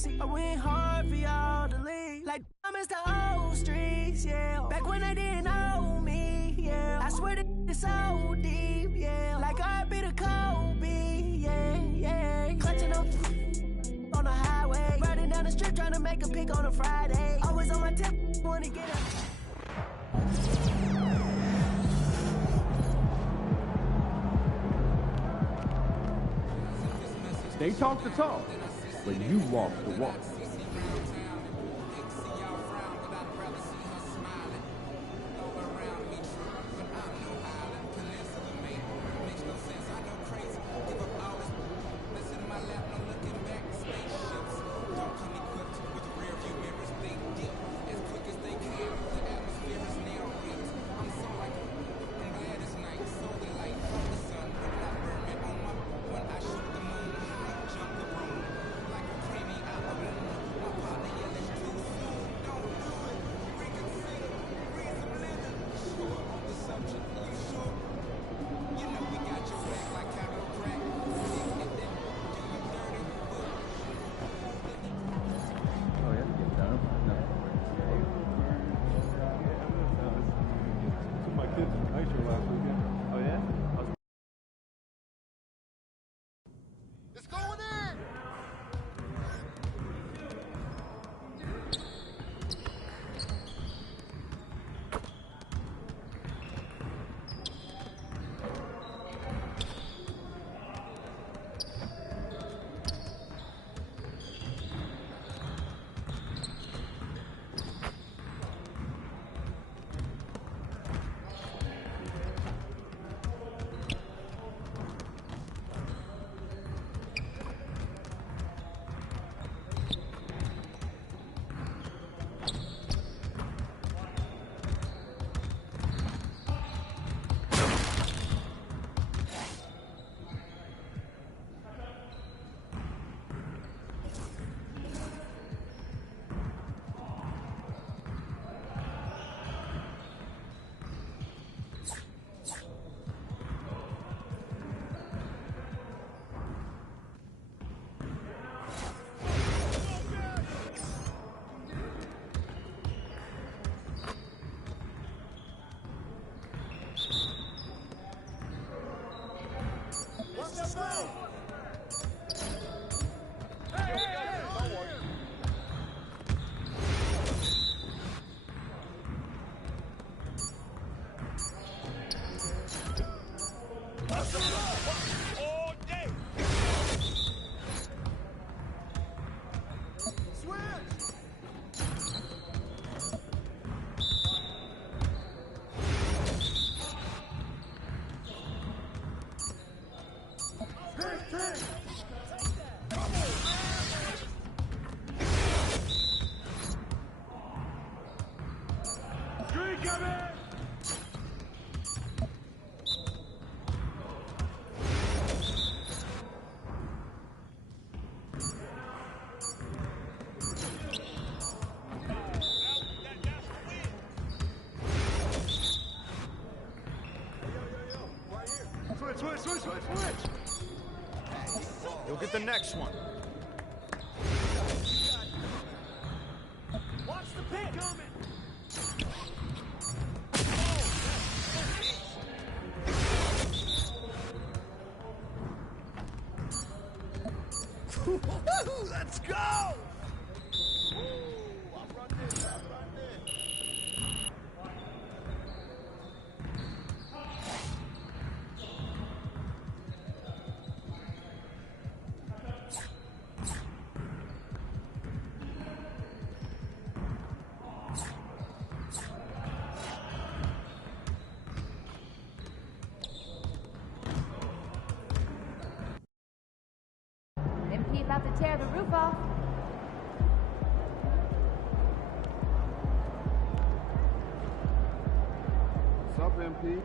see. I went hard for y'all to leave. Like I'm Mr. Old Streets, yeah. Back when they didn't know me, yeah. I swear that it's so deep, yeah. Like I be the Kobe, yeah, yeah. Clutching on the highway. Riding down the strip trying to make a pick on a Friday. Always on my tip, wanna get up. They talk the talk, but you walk the walk. Switch! You'll get the next one. Watch the pick coming! Let's go! MP about to tear the roof off. What's up, MP?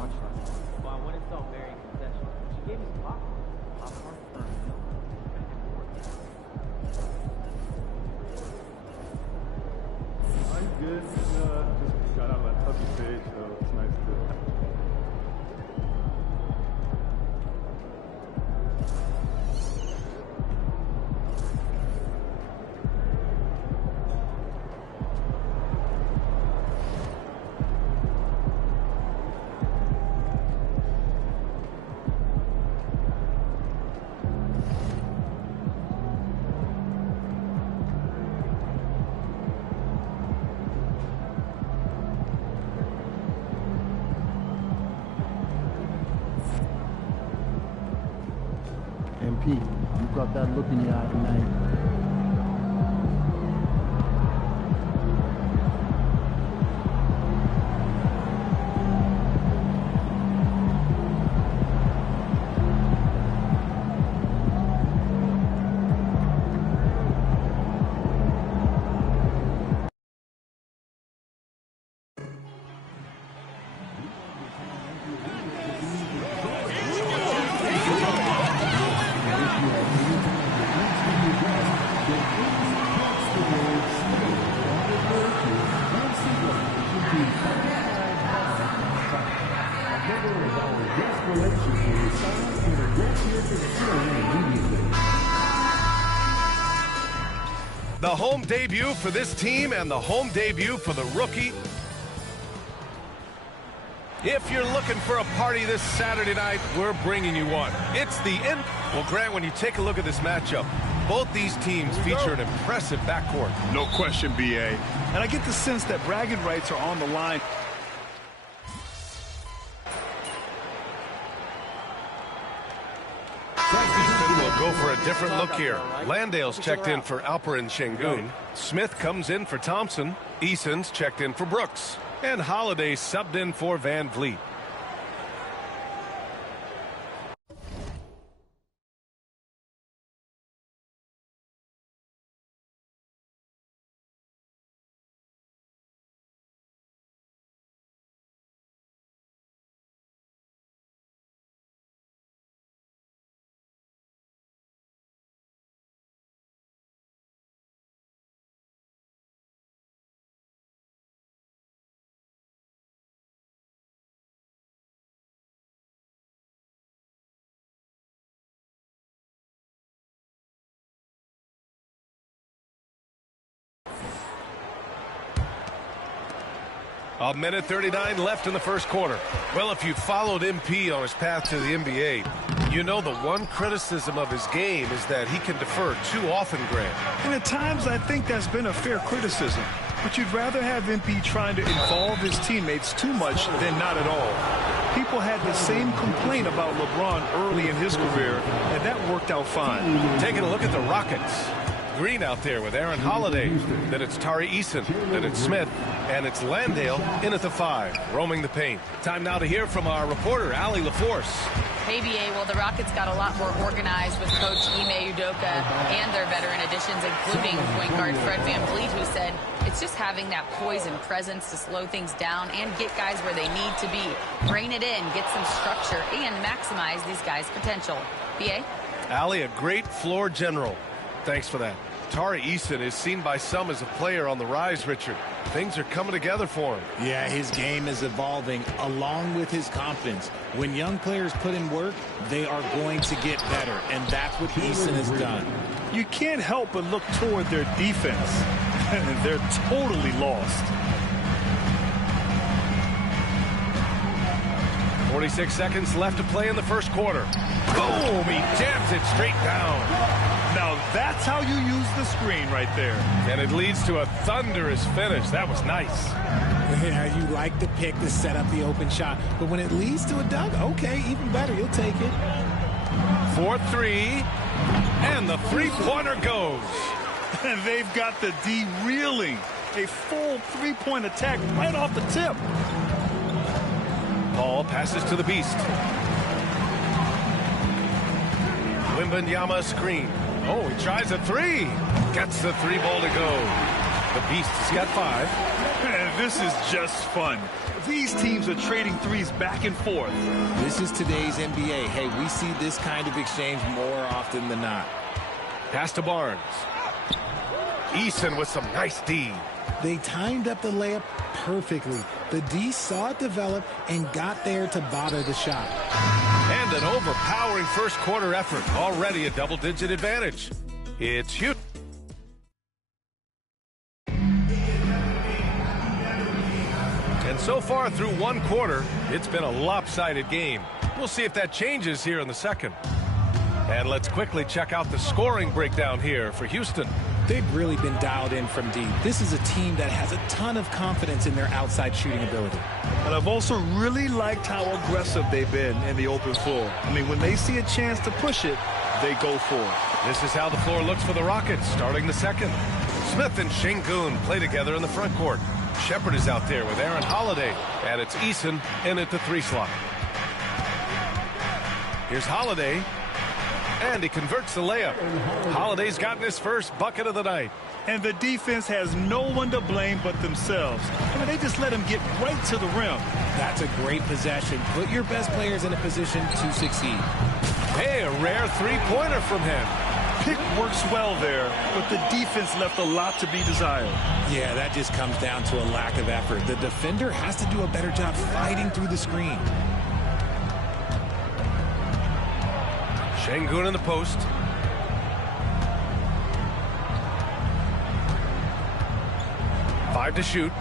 one shot. Well, I wouldn't felt very consensual. She gave me some popcorn. Popcorn? I'm good. Just got out of that puppy stage, so it's nice to... MP, you got that look in your eye tonight. The home debut for this team and the home debut for the rookie. If you're looking for a party this Saturday night, we're bringing you one. It's the end. Well, Grant, when you take a look at this matchup, both these teams feature an impressive backcourt. No question, BA. And I get the sense that bragging rights are on the line. Easton will go for a different look here. Landale's checked in for Alperen Şengün. Smith comes in for Thompson. Eason's checked in for Brooks. And Holiday subbed in for Van Vliet. A minute 39 left in the first quarter. Well, if you followed MP on his path to the NBA, you know the one criticism of his game is that he can defer too often, Grant. And at times, I think that's been a fair criticism. But you'd rather have MP trying to involve his teammates too much than not at all. People had the same complaint about LeBron early in his career, and that worked out fine. Taking a look at the Rockets. Green out there with Aaron Holiday. Then it's Tari Eason. Then it's Smith. And it's Landale in at the 5, roaming the paint. Time now to hear from our reporter, Allie LaForce. Hey, BA, well, the Rockets got a lot more organized with Coach Ime Udoka and their veteran additions, including point guard Fred Van Vliet, who said it's just having that poise and presence to slow things down and get guys where they need to be. Rein it in, get some structure, and maximize these guys' potential. BA? Allie, a great floor general. Thanks for that. Tari Eason is seen by some as a player on the rise, Richard. Things are coming together for him. Yeah, his game is evolving along with his confidence. When young players put in work, they are going to get better, and that's what Eason has done. You can't help but look toward their defense. They're totally lost. 46 seconds left to play in the first quarter. Boom! He jams it straight down. Now that's how you use the screen right there. And it leads to a thunderous finish. That was nice. Yeah, you like the pick to set up the open shot. But when it leads to a dunk, okay, even better. You'll take it. 4-3. And the three-pointer goes. And they've got the D reeling. A full three-point attack right off the tip. Paul passes to the Beast. Wembanyama screen. Oh, he tries a three. Gets the three ball to go. The Beast has got 5. Man, this is just fun. These teams are trading threes back and forth. This is today's NBA. Hey, we see this kind of exchange more often than not. Pass to Barnes. Eason with some nice D. They timed up the layup perfectly. The D saw it develop and got there to bother the shot. And an overpowering first quarter effort. Already a double-digit advantage. It's huge. And so far through one quarter, it's been a lopsided game. We'll see if that changes here in the second. And let's quickly check out the scoring breakdown here for Houston. They've really been dialed in from deep. This is a team that has a ton of confidence in their outside shooting ability. And I've also really liked how aggressive they've been in the open floor. I mean, when they see a chance to push it, they go for it. This is how the floor looks for the Rockets starting the second. Smith and Şengün play together in the front court. Shepherd is out there with Aaron Holiday, and it's Eason in at the 3 slot. Here's Holiday, and he converts the layup. Holiday's gotten his first bucket of the night. And the defense has no one to blame but themselves. I mean, they just let him get right to the rim. That's a great possession. Put your best players in a position to succeed. Hey, a rare three-pointer from him. Pick works well there, but the defense left a lot to be desired. Yeah, that just comes down to a lack of effort. The defender has to do a better job fighting through the screen. Şengün in the post. Five to shoot.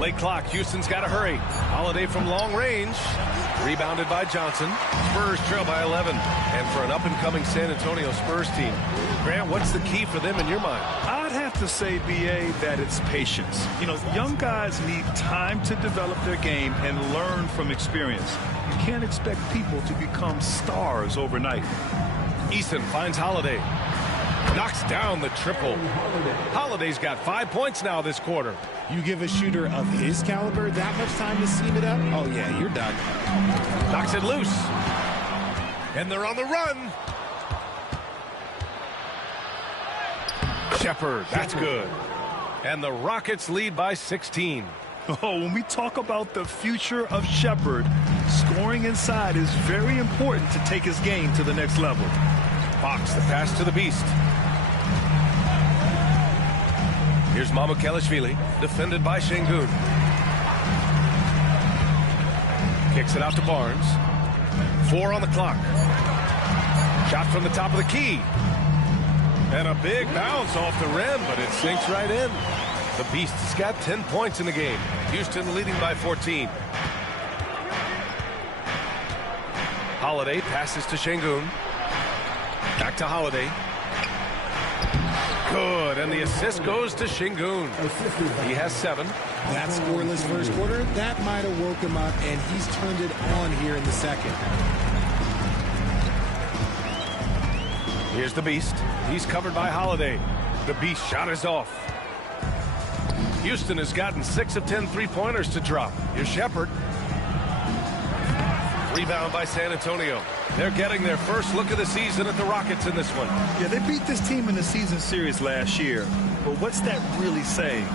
Late clock. Houston's got to hurry. Holiday from long range. Rebounded by Johnson. Spurs trail by 11. And for an up-and-coming San Antonio Spurs team, Grant, what's the key for them in your mind? I'd have to say, B.A., that it's patience. You know, young guys need time to develop their game and learn from experience. You can't expect people to become stars overnight. Eason finds Holiday. Knocks down the triple. Holiday's got 5 points now this quarter. You give a shooter of his caliber that much time to seam it up? Oh, yeah, you're done. Knocks it loose. And they're on the run. Shepherd, that's good. And the Rockets lead by 16. Oh, when we talk about the future of Shepherd, scoring inside is very important to take his game to the next level. Fox, the pass to the Beast. Here's Mamukelashvili, defended by Şengün. Kicks it out to Barnes. 4 on the clock. Shot from the top of the key. And a big bounce off the rim, but it sinks right in. The Beast has got 10 points in the game. Houston leading by 14. Holiday passes to Şengün. Back to Holiday. Good, and the assist goes to Şengün. He has 7. That scoreless first quarter, that might have woke him up, and he's turned it on here in the second. Here's the Beast. He's covered by Holiday. The Beast shot is off. Houston has gotten 6 of 10 three-pointers to drop. Here's Shepherd. Rebound by San Antonio. They're getting their first look of the season at the Rockets in this one. Yeah, they beat this team in the season series last year. But what's that really saying?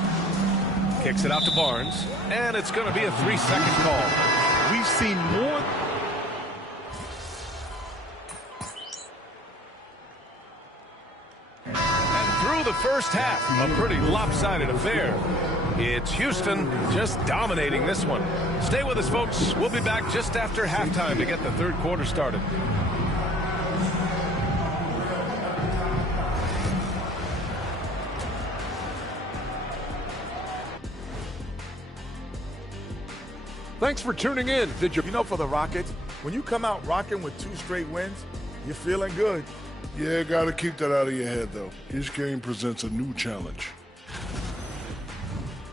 Kicks it out to Barnes. And it's going to be a 3-second call. We've seen more. And through the first half, a pretty lopsided affair. It's Houston just dominating this one. Stay with us, folks. We'll be back just after halftime to get the third quarter started. Thanks for tuning in. Did you You know, for the Rockets, when you come out rocking with 2 straight wins, you're feeling good. Yeah, got to keep that out of your head, though. Each game presents a new challenge.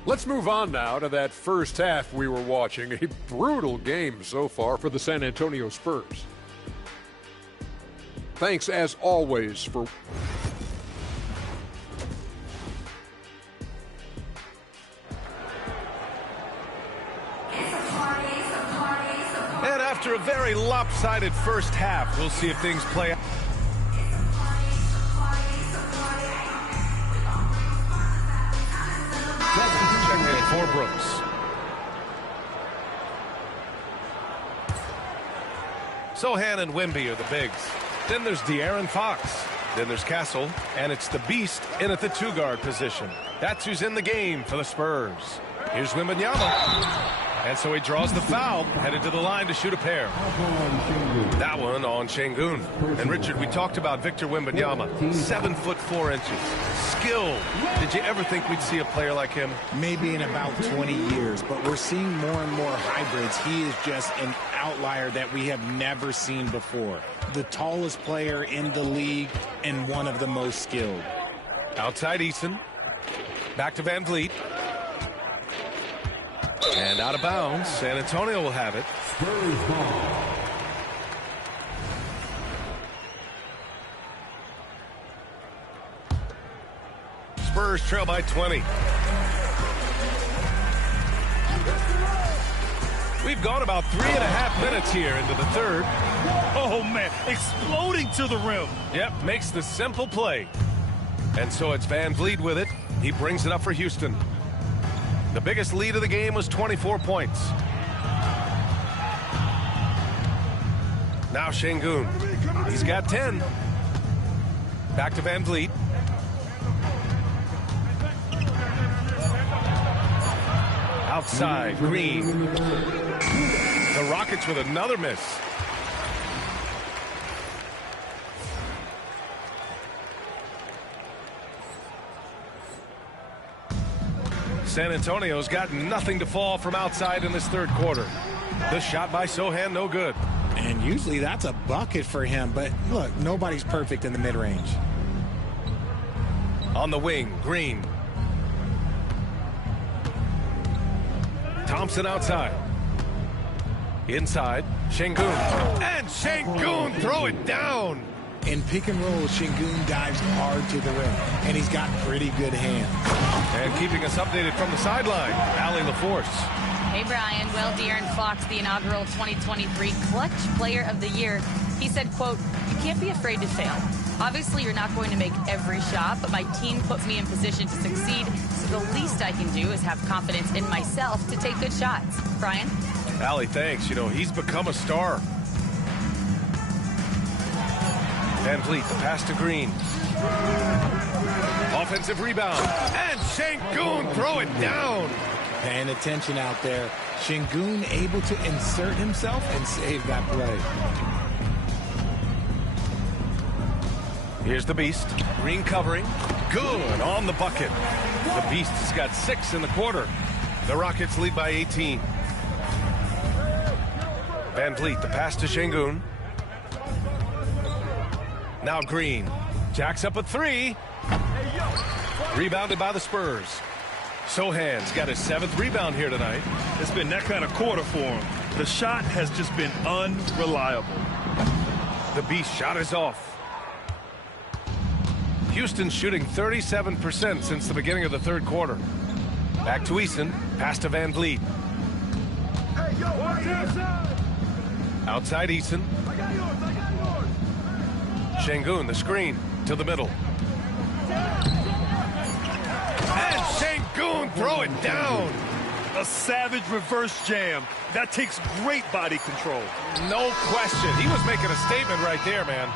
Let's move on now to that first half we were watching. A brutal game so far for the San Antonio Spurs. Thanks, as always, for... And after a very lopsided first half, we'll see if things play out. Brooks. Sohan and Wemby are the bigs. Then there's De'Aaron Fox. Then there's Castle, and it's the Beast in at the 2-guard position. That's who's in the game for the Spurs. Here's Wembanyama. And so he draws the foul, headed to the line to shoot a pair. That one on Şengün. And Richard, we talked about Victor Wembanyama, 7'4". Skill. Did you ever think we'd see a player like him? Maybe in about 20 years, but we're seeing more and more hybrids. He is just an outlier that we have never seen before. The tallest player in the league and one of the most skilled. Outside Eason. Back to Van Vliet. And out of bounds. San Antonio will have it. Spurs trail by 20. We've gone about 3.5 minutes here into the third. Oh, man, exploding to the rim. Yep, makes the simple play. And so it's Van Vliet with it. He brings it up for Houston. The biggest lead of the game was 24 points. Now Şengün. He's got 10. Back to Van Vliet. Outside, Green. The Rockets with another miss. San Antonio's got nothing to fall from outside in this third quarter. The shot by Sohan, no good. And usually that's a bucket for him, but look, nobody's perfect in the mid-range. On the wing, Green. Thompson outside. Inside, Şengün. And Şengün throw it down. In pick and roll, Şengün dives hard to the rim, and he's got pretty good hands. And keeping us updated from the sideline, Allie LaForce. Hey, Brian. Well, De'Aaron Fox, the inaugural 2023 Clutch Player of the Year, he said, quote, "You can't be afraid to fail. Obviously, you're not going to make every shot, but my team put me in position to succeed, so the least I can do is have confidence in myself to take good shots." Brian? Allie, thanks. You know, he's become a star. Van Vliet, the pass to Green. Offensive rebound. And Şengün throw it down. Paying attention out there. Şengün able to insert himself and save that play. Here's the Beast. Green covering. Good on the bucket. The Beast has got 6 in the quarter. The Rockets lead by 18. Van Vliet, the pass to Şengün. Now Green. Jacks up a 3. Rebounded by the Spurs. Sohan's got his 7th rebound here tonight. It's been that kind of quarter for him. The shot has just been unreliable. The Beast shot is off. Houston shooting 37% since the beginning of the third quarter. Back to Eason. Pass to Van Vliet. Outside Eason. Şengün, the screen to the middle. And Şengün throw it down. A savage reverse jam. That takes great body control. No question. He was making a statement right there, man.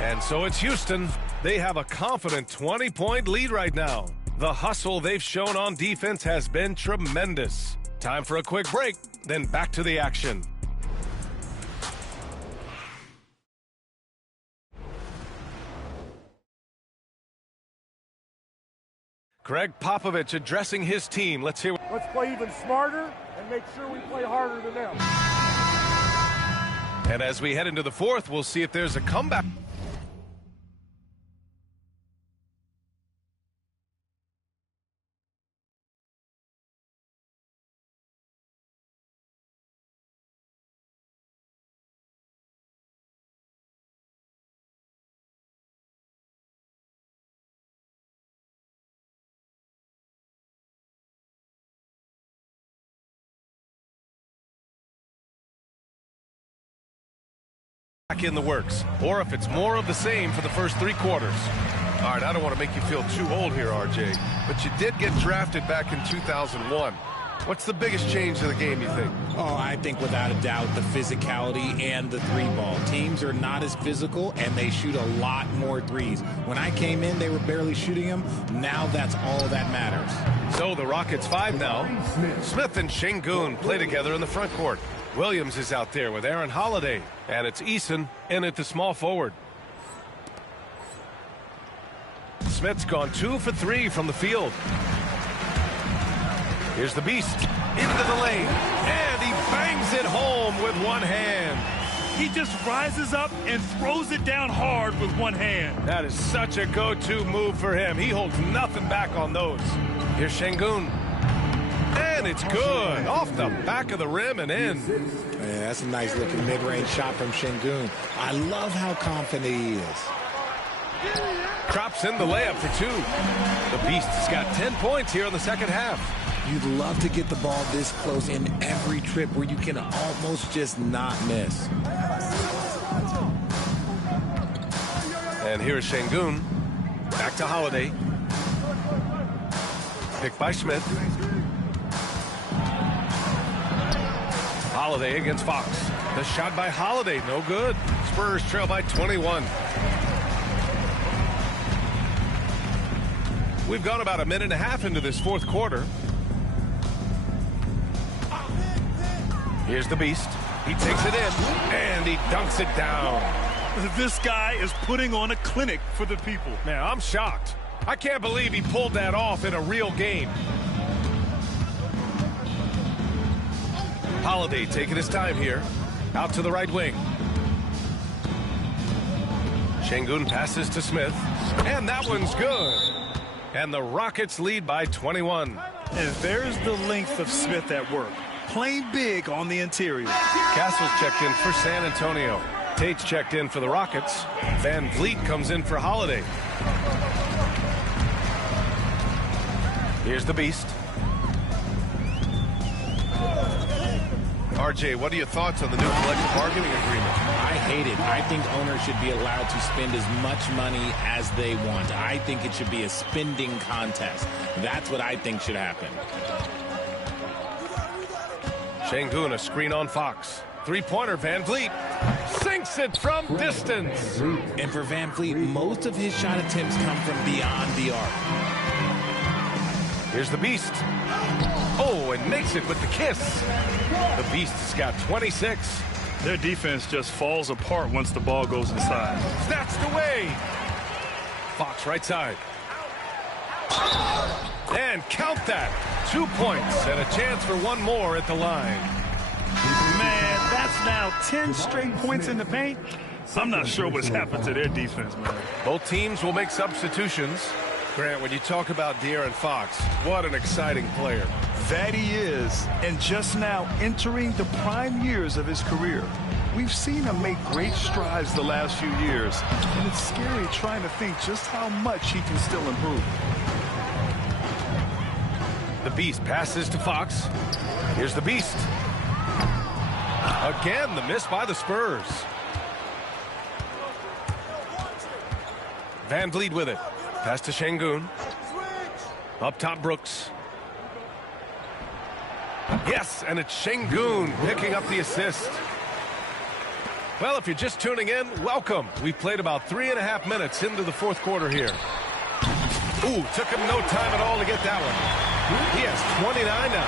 And so it's Houston. They have a confident 20-point lead right now. The hustle they've shown on defense has been tremendous. Time for a quick break, then back to the action. Greg Popovich addressing his team. Let's hear. Let's play even smarter and make sure we play harder than them. And as we head into the fourth, we'll see if there's a comeback. Back in the works, or if it's more of the same for the first 3 quarters. All right, I don't want to make you feel too old here, RJ, but you did get drafted back in 2001. What's the biggest change in the game, you think? Oh, I think without a doubt the physicality and the three ball. Teams are not as physical, and they shoot a lot more threes. When I came in, they were barely shooting them. Now that's all that matters. So the Rockets 5 now. Smith and Şengün play together in the front court. Williams is out there with Aaron Holiday, and it's Eason in at the small forward. Smith's gone 2 for 3 from the field. Here's the Beast into the lane, and he bangs it home with one hand. He just rises up and throws it down hard with one hand. That is such a go-to move for him. He holds nothing back on those. Here's Şengün. And it's good. Off the back of the rim and in. Yeah, that's a nice looking mid-range shot from Şengün. I love how confident he is. Drops in the layup for 2. The Beast has got 10 points here in the second half. You'd love to get the ball this close in every trip where you can almost just not miss. And here's Şengün. Back to Holiday. Picked by Smith. Holiday against Fox. The shot by Holiday, no good. Spurs trail by 21. We've gone about a minute and a half into this fourth quarter. Here's the Beast. He takes it in, and he dunks it down. This guy is putting on a clinic for the people. Man, I'm shocked. I can't believe he pulled that off in a real game. Holiday taking his time here. Out to the right wing. Şengün passes to Smith, and that one's good. And the Rockets lead by 21. And there's the length of Smith at work. Playing big on the interior. Castle's checked in for San Antonio. Tate's checked in for the Rockets. Van Vliet comes in for Holiday. Here's the Beast. RJ, what are your thoughts on the new collective bargaining agreement? I hate it. I think owners should be allowed to spend as much money as they want. I think it should be a spending contest. That's what I think should happen. Şengün, a screen on Fox. Three-pointer, Van Vliet sinks it from distance. And for Van Vliet, most of his shot attempts come from beyond the arc. Here's the Beast. Oh, and makes it with the kiss. The Beast's got 26. Their defense just falls apart once the ball goes inside. Snatched away. Fox right side. And count that. 2 points and a chance for one more at the line. Man, that's now 10 straight points in the paint. I'm not sure what's happened to their defense, man. Both teams will make substitutions. Grant, when you talk about De'Aaron Fox, what an exciting player. That he is, and just now entering the prime years of his career. We've seen him make great strides the last few years, and it's scary trying to think just how much he can still improve. The Beast passes to Fox. Here's the Beast. Again, the miss by the Spurs. Van Vliet with it. Pass to Şengün. Up top, Brooks. Yes, and it's Şengün picking up the assist. Well, if you're just tuning in, welcome. We've played about 3.5 minutes into the fourth quarter here. Ooh, took him no time at all to get that one. He has 29 now.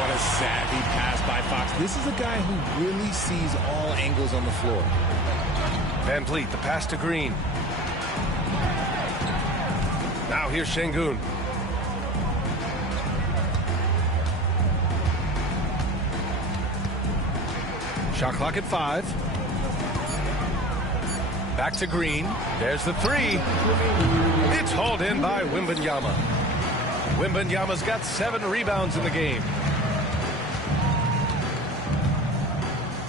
What a savvy pass by Fox. This is a guy who really sees all angles on the floor. Van Vliet, the pass to Green. Now here's Şengün. Shot clock at 5. Back to Green. There's the 3. It's hauled in by Wembanyama. Wembanyama's got 7 rebounds in the game.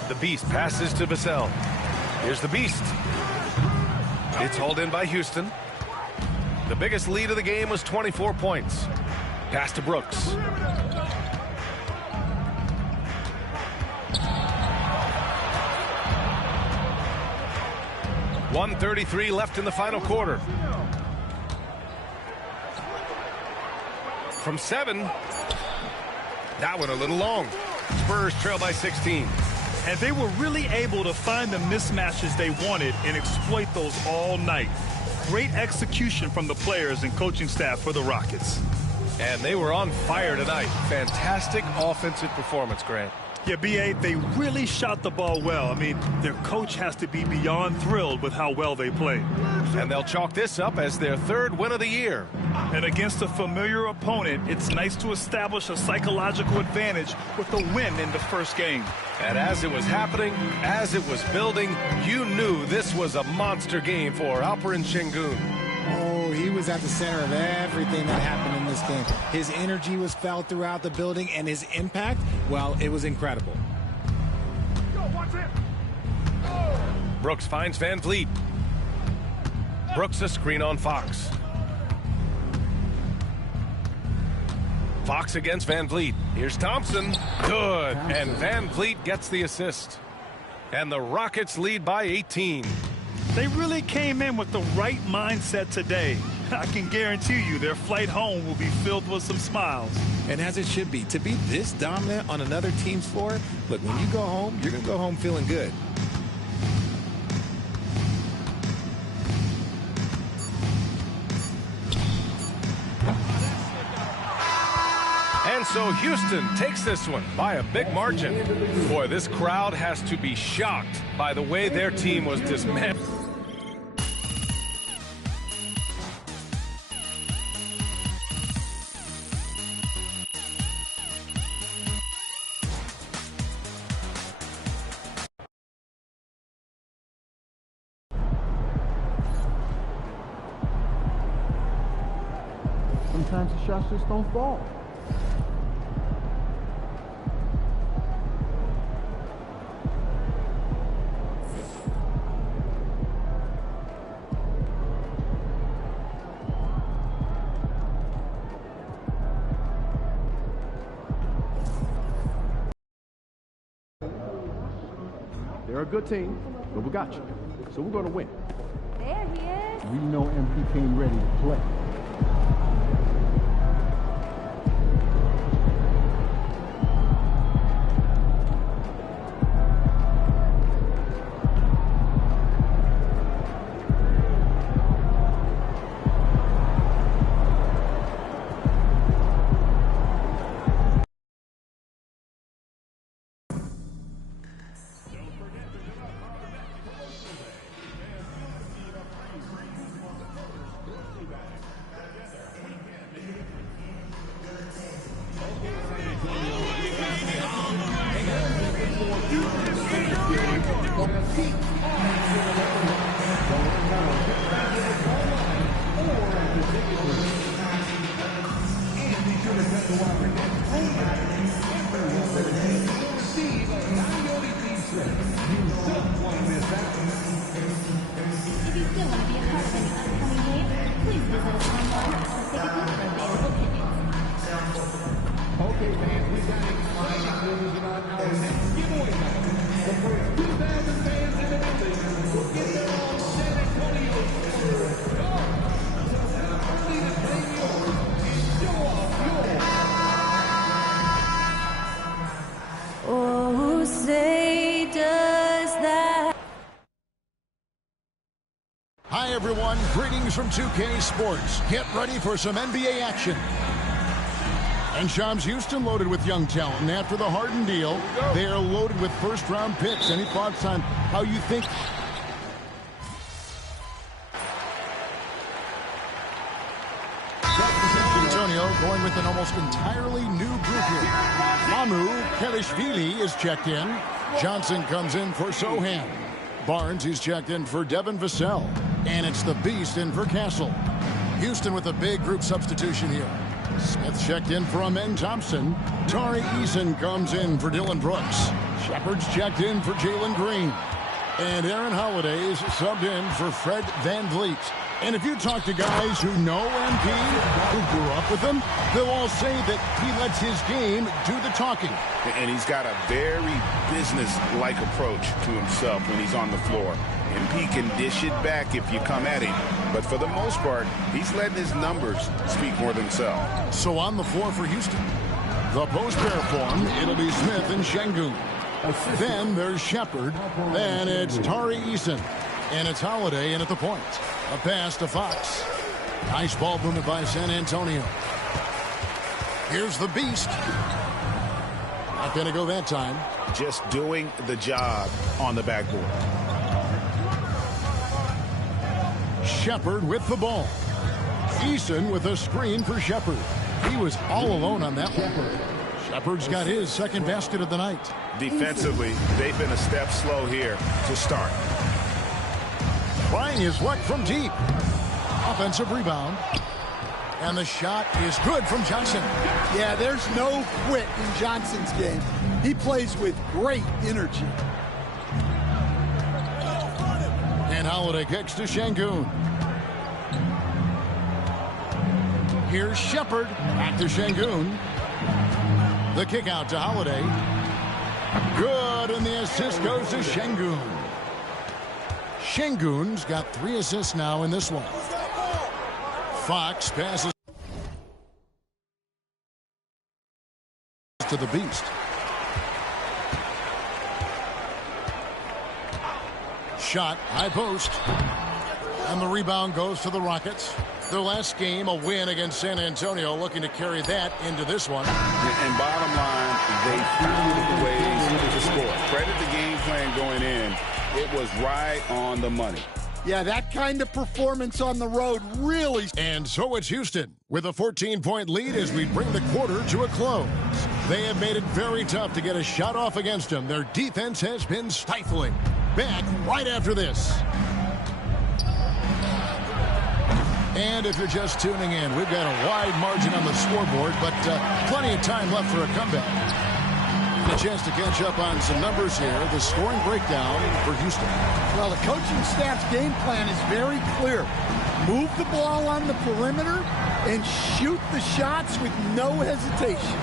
The Beast passes to Vassell. Here's the Beast. It's hauled in by Houston. The biggest lead of the game was 24 points. Pass to Brooks. .133 left in the final quarter. From 7. That one a little long. Spurs trail by 16. And they were really able to find the mismatches they wanted and exploit those all night. Great execution from the players and coaching staff for the Rockets. And they were on fire tonight. Fantastic offensive performance, Grant. Yeah, B.A., they really shot the ball well. I mean, their coach has to be beyond thrilled with how well they played. And they'll chalk this up as their 3rd win of the year. And against a familiar opponent, it's nice to establish a psychological advantage with a win in the first game. And as it was happening, as it was building, you knew this was a monster game for Alperen Şengün. Oh, he was at the center of everything that happened in this game. His energy was felt throughout the building, and his impact, well, it was incredible. Brooks finds Van Vliet. Brooks a screen on Fox. Fox against Van Vliet. Here's Thompson. Good. And Van Vliet gets the assist. And the Rockets lead by 18. They really came in with the right mindset today. I can guarantee you their flight home will be filled with some smiles. And as it should be. To be this dominant on another team's floor, look, when you go home, you're going to go home feeling good. And so Houston takes this one by a big margin. Boy, this crowd has to be shocked by the way their team was dismantled. Sometimes the shots just don't fall. They're a good team, but we got you. So we're going to win. There he is. We know MP came ready to play. Oh, say does that. Hi, everyone. Greetings from 2K Sports. Get ready for some NBA action. And Shams Houston loaded with young talent. And after the Harden deal, they are loaded with first-round picks. Any thoughts on how you think? Antonio going with an almost entirely new group here. Mamu Kelishvili is checked in. Johnson comes in for Sohan. Barnes is checked in for Devin Vassell. And it's the Beast in for Castle. Houston with a big group substitution here. Smith checked in for Amen Thompson. Tari Eason comes in for Dylan Brooks. Shepard's checked in for Jalen Green. And Aaron Holiday is subbed in for Fred Van Vliet. And if you talk to guys who know MP, who grew up with him, they'll all say that he lets his game do the talking. And he's got a very business-like approach to himself when he's on the floor. MP can dish it back if you come at him. But for the most part, he's letting his numbers speak for themselves. So on the floor for Houston. The post pair form, it'll be Smith and Şengün. Then there's Shepard. Then it's Tari Eason. And it's Holiday in at the point. A pass to Fox. Nice ball movement by San Antonio. Here's the Beast. Not going to go that time. Just doing the job on the backboard. Shepard with the ball. Eason with a screen for Shepard. He was all alone on that one. Shepard's got his second basket of the night. Defensively, they've been a step slow here to start. Trying his luck from deep. Offensive rebound. And the shot is good from Johnson. Yeah, there's no quit in Johnson's game. He plays with great energy. And Holiday kicks to Şengün. Here's Shepard. Back to Şengün. The kick out to Holiday. Good, and the assist goes to Şengün. Şengün's got 3 assists now in this one. Fox passes to the Beast. Shot, high post. And the rebound goes to the Rockets. Their last game, a win against San Antonio, looking to carry that into this one. And bottom line, they found ways to score. Credit the game plan going in. It was right on the money. Yeah, that kind of performance on the road really. And so it's Houston with a 14-point lead as we bring the quarter to a close. They have made it very tough to get a shot off against them. Their defense has been stifling. Back right after this. And if you're just tuning in, we've got a wide margin on the scoreboard, but plenty of time left for a comeback. And a chance to catch up on some numbers here. The scoring breakdown for Houston. Well, the coaching staff's game plan is very clear. Move the ball on the perimeter and shoot the shots with no hesitation.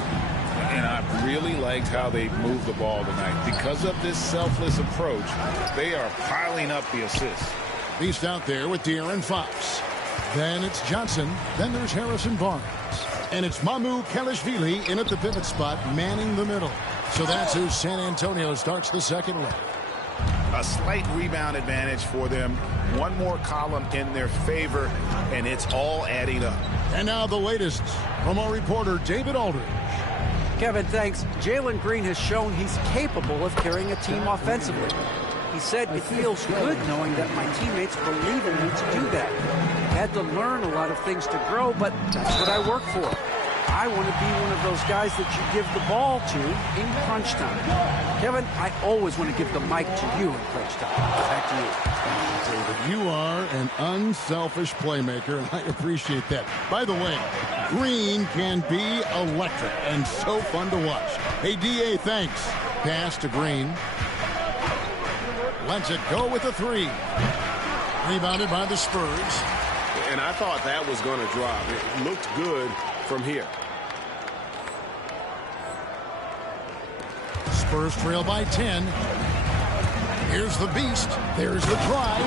And I really liked how they moved the ball tonight. Because of this selfless approach, they are piling up the assists. Beast out there with De'Aaron Fox. Then it's Johnson. Then there's Harrison Barnes. And it's Mamu Kelishvili in at the pivot spot, manning the middle. So that's who San Antonio starts the second leg. A slight rebound advantage for them. One more column in their favor, and it's all adding up. And now the latest from our reporter, David Aldridge. Kevin, thanks. Jalen Green has shown he's capable of carrying a team offensively. He said it feels good knowing that my teammates believe in me to do that. Had to learn a lot of things to grow, but that's what I work for. I want to be one of those guys that you give the ball to in crunch time. Kevin, I always want to give the mic to you in crunch time. Back to you. David, you are an unselfish playmaker, and I appreciate that. By the way, Green can be electric and so fun to watch. Hey, D.A., thanks. Pass to Green. Lets it go with a 3. Rebounded by the Spurs. And I thought that was going to drop. It looked good from here. Spurs trail by 10. Here's the Beast. There's the drive.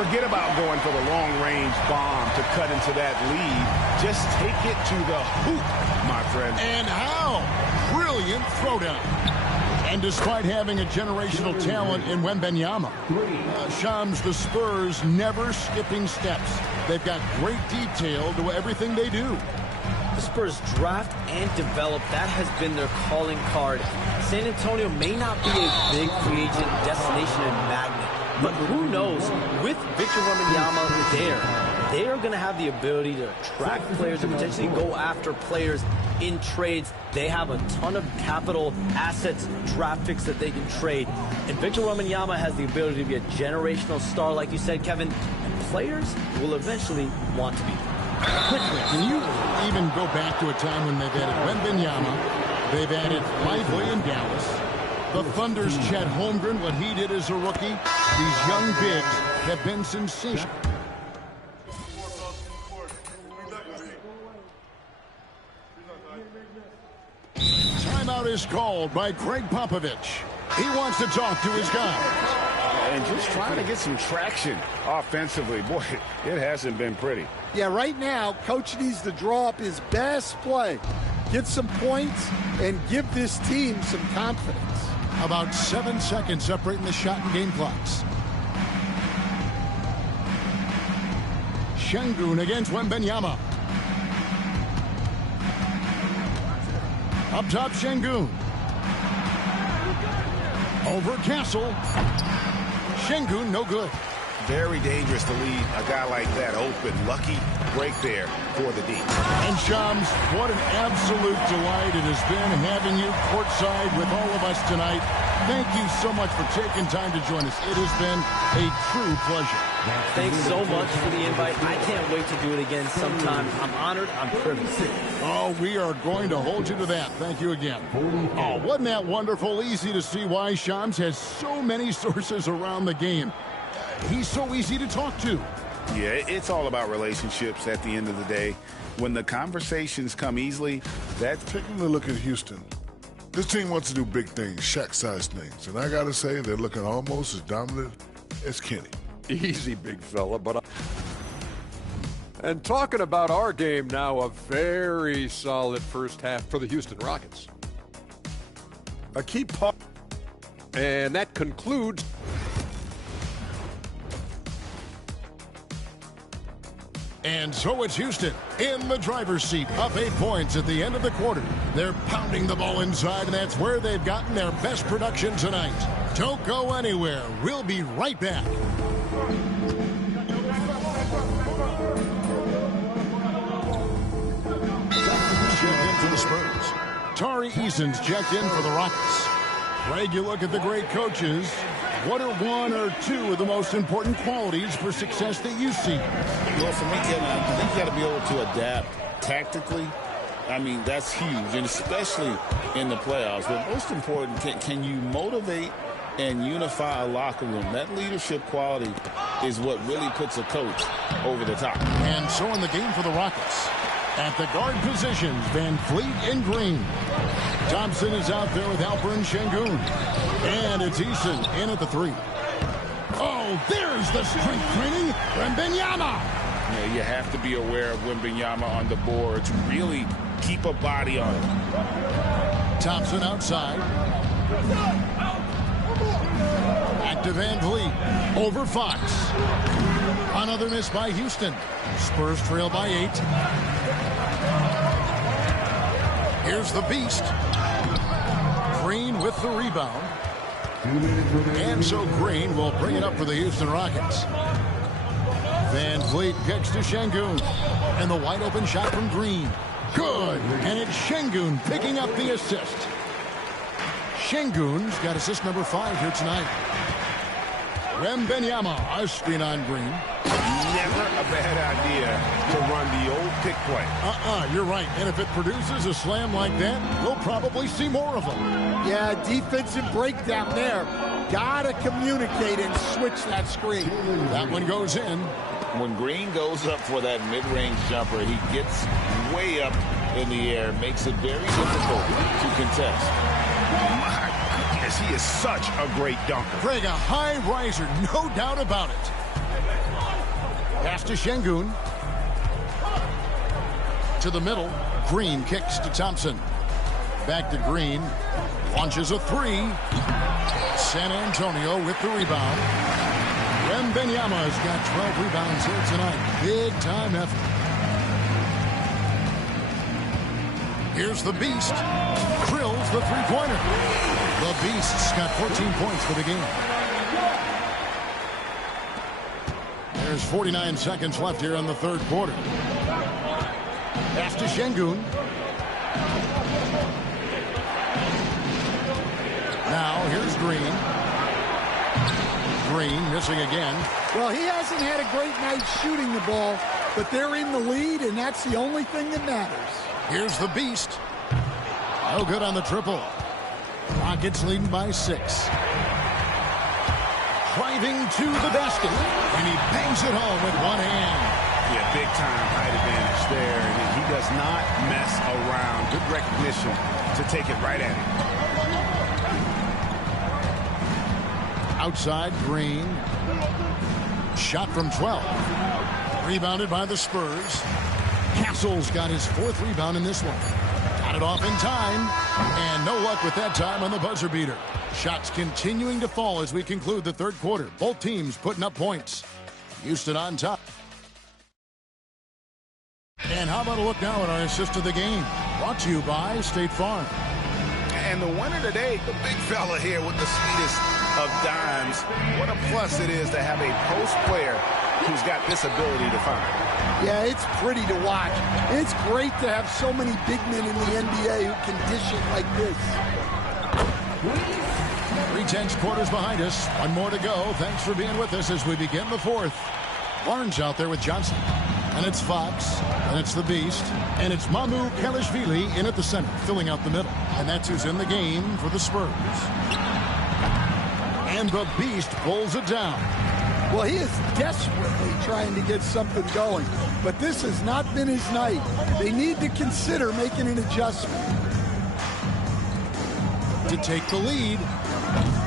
Forget about going for the long-range bomb to cut into that lead. Just take it to the hoop, my friend. And how? Brilliant throwdown. And despite having a generational talent in Wembanyama, Shams, the Spurs never skipping steps. They've got great detail to everything they do. The Spurs draft and develop. That has been their calling card. San Antonio may not be a big free agent destination and magnet, but who knows? With Victor Wembanyama there, they are going to have the ability to attract players and potentially go after players in trades. They have a ton of capital assets, draft picks that they can trade. And Victor Wembanyama has the ability to be a generational star, like you said, Kevin. And players will eventually want to be. Can you even go back to a time when they've added Wembanyama, they've added Lively in Dallas, the Thunder's Chet Holmgren, what he did as a rookie? These young bigs have been sensational. Timeout is called by Greg Popovich. He wants to talk to his guys. And just trying to get some traction offensively. Boy, it hasn't been pretty. Yeah, right now, Coach needs to draw up his best play. get some points, and give this team some confidence. About 7 seconds separating the shot and game clocks. Şengün against Wembanyama. Up top, Şengün. Over Castle. Şengün, no good. Very dangerous to leave a guy like that open. Lucky break there for the D. And Shams, what an absolute delight it has been having you courtside with all of us tonight. Thank you so much for taking time to join us. It has been a true pleasure. Thanks so much for the invite. I can't wait to do it again sometime. I'm honored. I'm privileged. Oh, we are going to hold you to that. Thank you again. Oh, wasn't that wonderful? Easy to see why Shams has so many sources around the game. He's so easy to talk to. Yeah, it's all about relationships at the end of the day. When the conversations come easily, that's... Taking a look at Houston. This team wants to do big things, Shaq-sized things. And I got to say, they're looking almost as dominant as Kenny. Easy, big fella, but... And talking about our game now, a very solid first half for the Houston Rockets. A key part... And that concludes... And so it's Houston in the driver's seat, up 8 points at the end of the quarter. They're pounding the ball inside, and that's where they've gotten their best production tonight. Don't go anywhere. We'll be right back. Checked in for the Spurs. Tari Eason's checked in for the Rockets. Greg, you look at the great coaches. What are one or two of the most important qualities for success that you see? Well, for me, Kevin, I think you got to be able to adapt tactically. I mean, that's huge, and especially in the playoffs. But most important, can you motivate and unify a locker room? That leadership quality is what really puts a coach over the top. And so in the game for the Rockets, at the guard positions, Van Fleet and Green. Thompson is out there with Alperen Şengün. And it's Eason in at the 3. Oh, there's the strength training. Wembanyama. Yeah, you have to be aware of Wembanyama on the board to really keep a body on him. Thompson outside. Back to Van Vliet. Over Fox. Another miss by Houston. Spurs trail by 8. Here's the Beast. Green with the rebound. And so Green will bring it up for the Houston Rockets. Van Vliet kicks to Şengün. And the wide open shot from Green. Good. And it's Şengün picking up the assist. Şengün's got assist number 5 here tonight. Wembanyama, a screen on Green. Never a bad idea to run the old pick play. You're right. And if it produces a slam like that, we'll probably see more of them. Yeah, defensive breakdown there. Gotta communicate and switch that screen. That one goes in. When Green goes up for that mid-range jumper, he gets way up in the air, makes it very difficult to contest. My goodness, he is such a great dunker. Greg, a high riser, no doubt about it. Pass to Şengün. To the middle. Green kicks to Thompson. Back to Green. Launches a 3. San Antonio with the rebound. Wembanyama's got 12 rebounds here tonight. Big time effort. Here's the Beast. Drills the three-pointer. The Beast's got 14 points for the game. There's 49 seconds left here in the third quarter. Pass to Şengün. Now here's Green. Green missing again. Well, he hasn't had a great night shooting the ball, but they're in the lead, and that's the only thing that matters. Here's the Beast. No good on the triple. Rockets leading by 6. Driving to the basket, and he bangs it home with one hand. Yeah, big time height advantage there, and he does not mess around. Good recognition to take it right at him. Outside, Green. Shot from 12. Rebounded by the Spurs. Castle's got his 4th rebound in this one. Got it off in time, and no luck with that time on the buzzer beater. Shots continuing to fall as we conclude the third quarter. Both teams putting up points. Houston on top. And how about a look now at our assist of the game? Brought to you by State Farm. And the winner today, the big fella here with the sweetest of dimes. What a plus it is to have a post player who's got this ability to find. Yeah, it's pretty to watch. It's great to have so many big men in the NBA who can dish it like this. 3/10 quarters behind us. One more to go. Thanks for being with us as we begin the fourth. Barnes out there with Johnson. And it's Fox. And it's the Beast. And it's Mamu Kelishvili in at the center, filling out the middle. And that's who's in the game for the Spurs. And the Beast pulls it down. Well, he is desperately trying to get something going. But this has not been his night. They need to consider making an adjustment. To take the lead.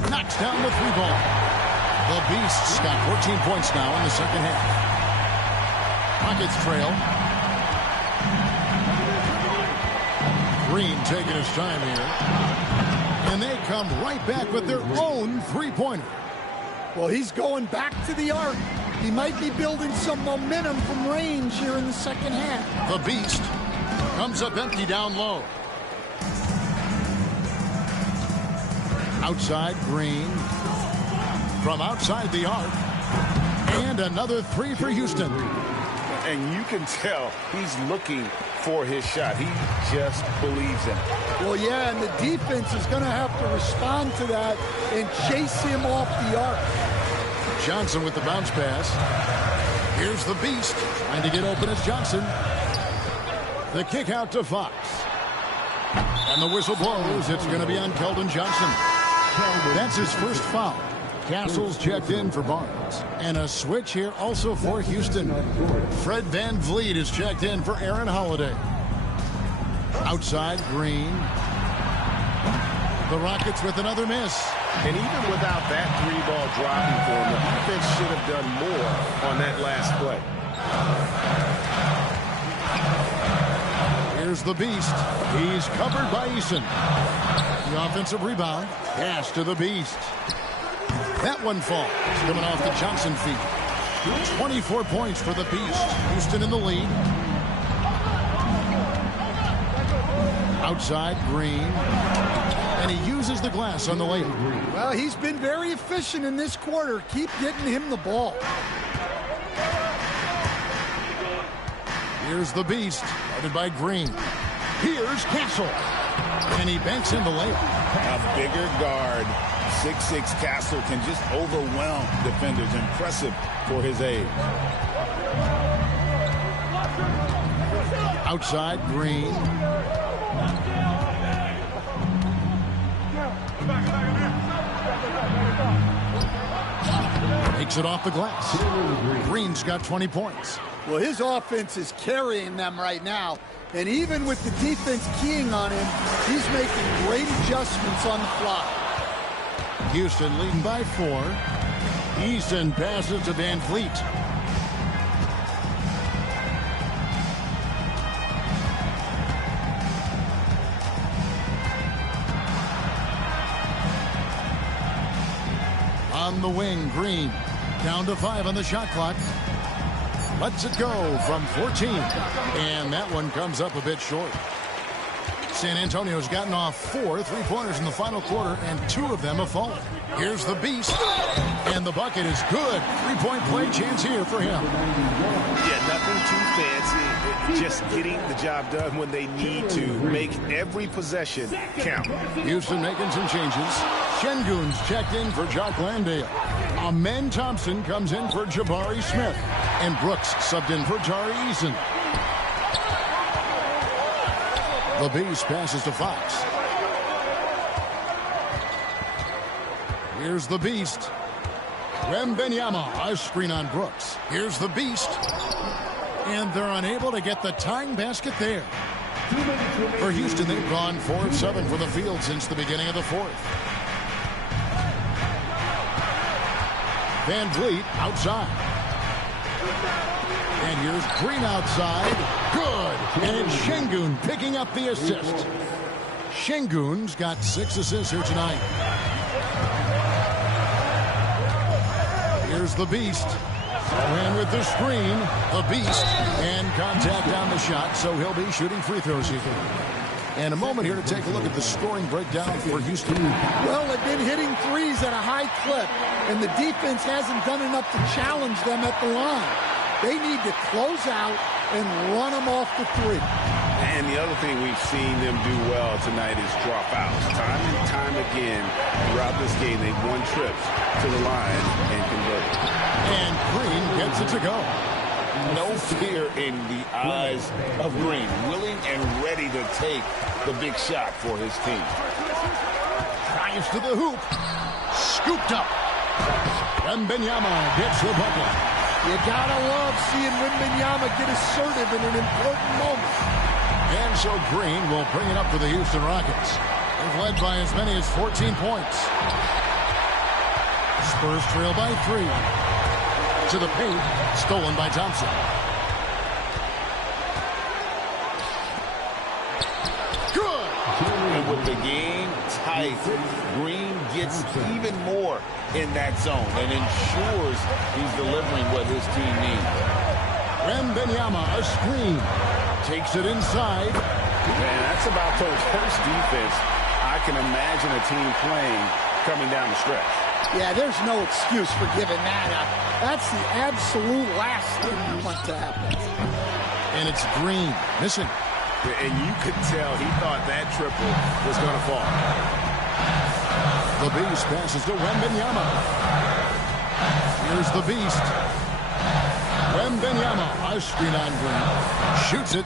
Knocks down the three ball. The Beast's got 14 points now in the second half. Rockets trail. Green taking his time here. And they come right back with their own three-pointer. Well, he's going back to the arc. He might be building some momentum from range here in the second half. The Beast comes up empty down low. Outside Green. From outside the arc. And another three for Houston. And you can tell he's looking for his shot. He just believes in it. Well, yeah, and the defense is going to have to respond to that and chase him off the arc. Johnson with the bounce pass. Here's the Beast trying to get open as Johnson. The kick out to Fox. And the whistle blows. It's going to be on Keldon Johnson. That's his first foul. Castles checked in for Barnes. And a switch here also for Houston. Fred VanVleet is checked in for Aaron Holiday. Outside Green. The Rockets with another miss. And even without that three-ball dropping for him, the defense should have done more on that last play. Here's the Beast. He's covered by Eason. The offensive rebound. Pass to the Beast. That one falls. Coming off the Johnson feet. 24 points for the Beast. Houston in the lead. Outside Green. And he uses the glass on the layup. Well, he's been very efficient in this quarter. Keep getting him the ball. Here's the Beast. Guarded by Green. Here's Castle. And he banks in the layup. A bigger guard. 6'6" Castle can just overwhelm defenders. Impressive for his age. Outside Green. Takes it off the glass. Green's got 20 points. Well, his offense is carrying them right now. And even with the defense keying on him, he's making great adjustments on the fly. Houston leading by 4. Eason passes to VanVleet. On the wing, Green. Down to 5 on the shot clock. Lets it go from 14. And that one comes up a bit short. San Antonio's gotten off 4 3-pointers in the final quarter, and 2 of them have fallen. Here's the Beast. And the bucket is good. 3-point play chance here for him. Yeah, nothing too fancy. Just getting the job done when they need to. Make every possession count. Houston making some changes. Şengün's checked in for Jock Landale. Amen Thompson comes in for Jabari Smith. And Brooks subbed in for Tari Eason. The Beast passes to Fox. Here's the Beast. Wembanyama, a screen on Brooks. Here's the Beast. And they're unable to get the tying basket there. For Houston, they've gone 4 of 7 from the field since the beginning of the fourth. VanVleet outside. And here's Green outside. Good. And Şengün picking up the assist. Şengün's got 6 assists here tonight. Here's the Beast. And with the screen, the Beast. And contact on the shot, so he'll be shooting free throws here. And a moment here to take a look at the scoring breakdown for Houston. Well, they've been hitting threes at a high clip, and the defense hasn't done enough to challenge them at the line. They need to close out and run them off the three. And the other thing we've seen them do well tonight is draw fouls. Time and time again throughout this game, they've won trips to the line and converted. And Green gets it to go. No fear in the eyes of Green, willing and ready to take the big shot for his team. Drives to the hoop. Scooped up. Wembanyama gets the bucket. You gotta love seeing Wembanyama get assertive in an important moment. And so Green will bring it up for the Houston Rockets. They've led by as many as 14 points. Spurs trail by 3. To the paint, stolen by Thompson. Good. And with the game tight, Green gets even more in that zone and ensures he's delivering what his team needs. Wembanyama, a screen. Takes it inside. Man, that's about the worst defense I can imagine a team playing coming down the stretch. Yeah, there's no excuse for giving that up. That's the absolute last thing you want to happen. And it's Green missing. And you could tell he thought that triple was going to fall. The Beast passes to Wembanyama. Here's the Beast. Wembanyama, a screen on Green. Shoots it.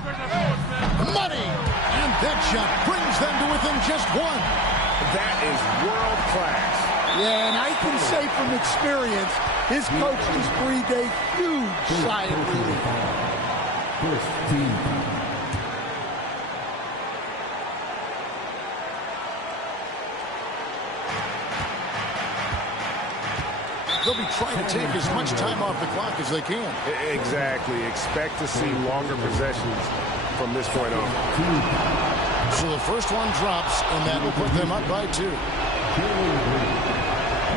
Money! And that shot brings them to within just 1. That is world class. Yeah, and I can say from experience, his coach just breathed a huge sigh of relief. They'll be trying to take as much time off the clock as they can. Exactly. Expect to see longer possessions from this point on. So the first one drops, and that will put them up by 2.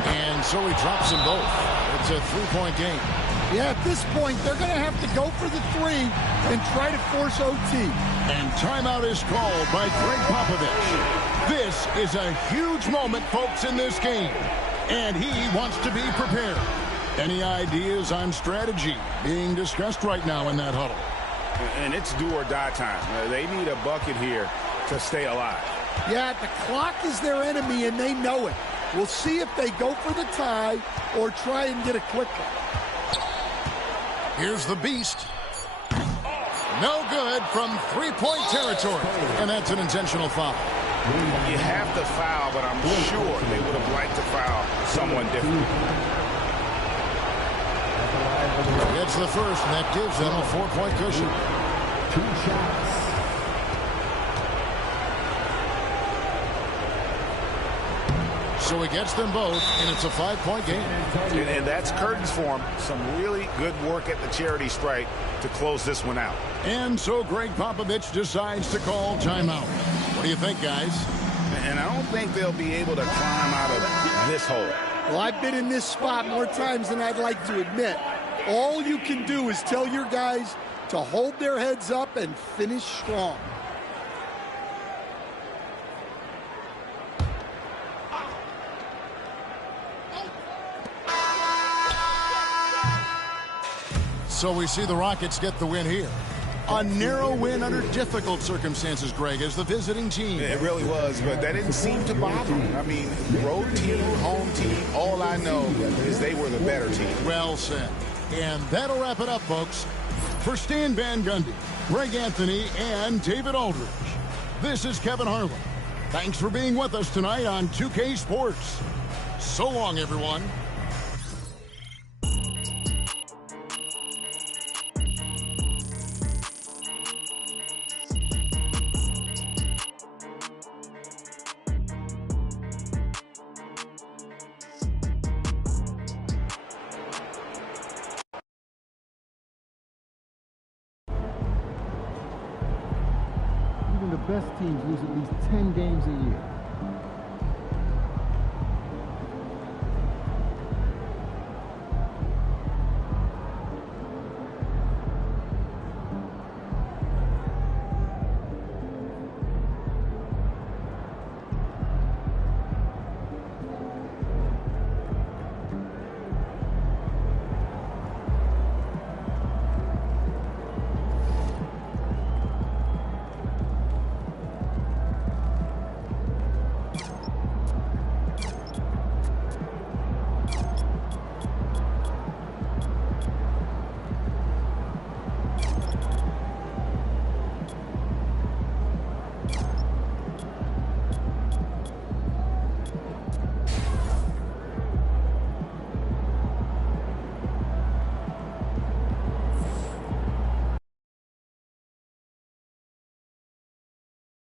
And so he drops them both. It's a 3-point game. Yeah, at this point, they're going to have to go for the 3 and try to force OT. And timeout is called by Greg Popovich. This is a huge moment, folks, in this game. And he wants to be prepared. Any ideas on strategy being discussed right now in that huddle? And it's do or die time. They need a bucket here to stay alive. Yeah, the clock is their enemy, and they know it. We'll see if they go for the tie or try and get a quick one. Here's the Beast. No good from 3-point territory. And that's an intentional foul. You have to foul, but I'm sure they would have liked to foul someone different. It's the first, and that gives them a 4-point cushion. 2 shots. So he gets them both, and it's a 5-point game. And that's curtains for him. Some really good work at the charity stripe to close this one out. And so Greg Popovich decides to call timeout. What do you think, guys? And I don't think they'll be able to climb out of this hole. Well, I've been in this spot more times than I'd like to admit. All you can do is tell your guys to hold their heads up and finish strong. So we see the Rockets get the win here. A narrow win under difficult circumstances, Greg, as the visiting team. It really was, but that didn't seem to bother them. I mean, road team, home team, all I know is they were the better team. Well said. And that'll wrap it up, folks. For Stan Van Gundy, Greg Anthony, and David Aldridge, this is Kevin Harlan. Thanks for being with us tonight on 2K Sports. So long, everyone. best teams lose at least 10 games a year.